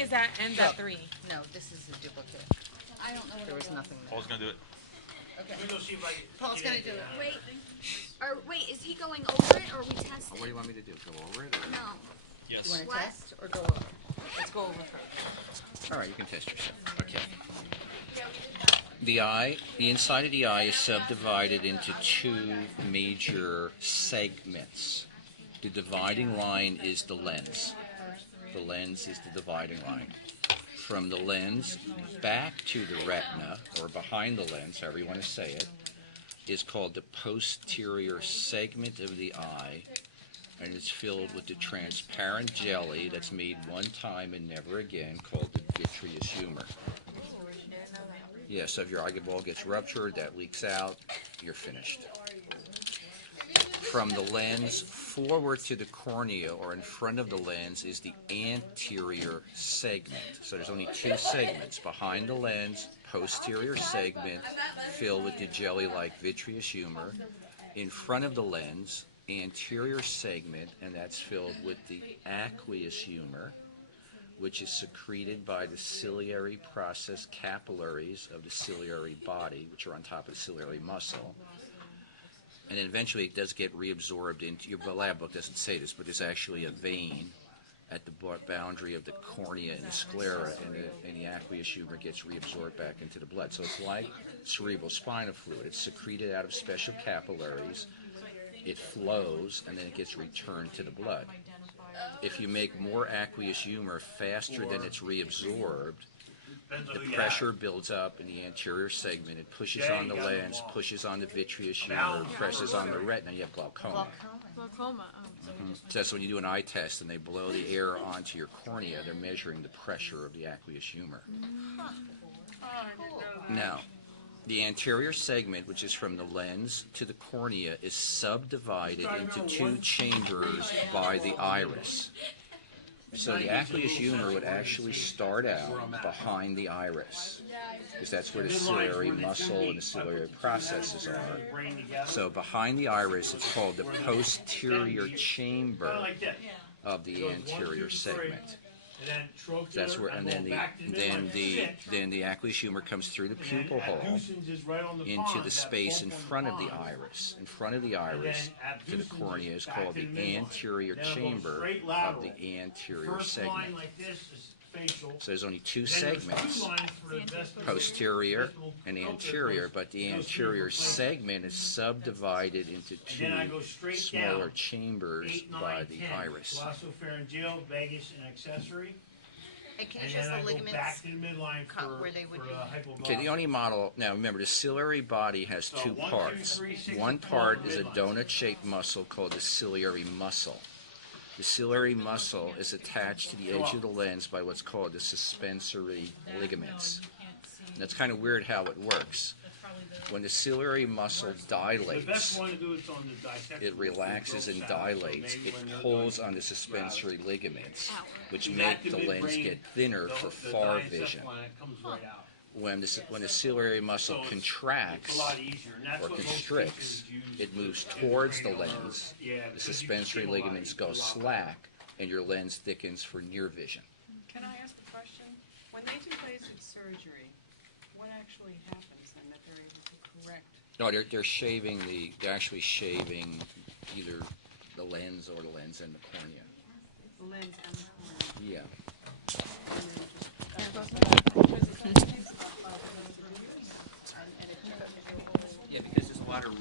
is that ends at 3. No, this is a duplicate. I don't know what There was nothing there. Paul's gonna do it. Okay. Paul's gonna do it. Wait, is he going over it or are we testing? What do you want me to do? Go over it? Or? No. Yes. You want to What? test or go over? Let's go over first. All right, you can test yourself. Okay. The inside of the eye is subdivided into two major segments. The dividing line is the lens. The lens is the dividing line. From the lens back to the retina, or behind the lens, however you want to say it, is called the posterior segment of the eye, and it's filled with the transparent jelly that's made one time and never again, called the vitreous humor. Yeah, so if your eyeball gets ruptured, that leaks out, you're finished. From the lens forward to the cornea, or in front of the lens, is the anterior segment. So there's only two segments. Behind the lens, posterior segment filled with the jelly-like vitreous humor. In front of the lens, anterior segment, and that's filled with the aqueous humor, which is secreted by the ciliary process capillaries of the ciliary body, which are on top of the ciliary muscle. And then eventually it does get reabsorbed into, your lab book doesn't say this, but there's actually a vein at the boundary of the cornea and the sclera, and the aqueous humor gets reabsorbed back into the blood. So it's like cerebral spinal fluid. It's secreted out of special capillaries, it flows, and then it gets returned to the blood. If you make more aqueous humor faster than it's reabsorbed, the pressure builds up in the anterior segment. It pushes on the lens, pushes on the vitreous humor, presses on the retina. You have glaucoma. Glaucoma. So that's when you do an eye test and they blow the air onto your cornea. They're measuring the pressure of the aqueous humor. Now, the anterior segment, which is from the lens to the cornea, is subdivided into two chambers by the iris. So the aqueous humor would actually start out behind the iris, because that's where the ciliary muscle and the ciliary processes are. So behind the iris, it's called the posterior chamber of the anterior segment. That's where, and then the aqueous humor comes through the pupil hole into the space in front of the iris. In front of the iris to the cornea is called the anterior chamber of the anterior segment. So there's only two segments, posterior and anterior, but the anterior segment is subdivided into two smaller chambers by the iris. Hey, can you show us the ligaments where they would be? Okay, the only model, now remember, the ciliary body has two parts. One part is a donut-shaped muscle called the ciliary muscle. The ciliary muscle is attached to the edge of the lens by what's called the suspensory ligaments. And that's kind of weird how it works. When the ciliary muscle dilates, it relaxes and dilates. It pulls on the suspensory ligaments, which make the lens get thinner for far vision. When the ciliary muscle contracts or constricts, it moves towards the lens, the suspensory ligaments go slack, and your lens thickens for near vision. Can I ask a question? When they do LASIK surgery, what actually happens then that they're able to correct? No, they're actually shaving either the lens or the lens and the cornea. The lens and the cornea. Yeah. Yeah, because there's a lot of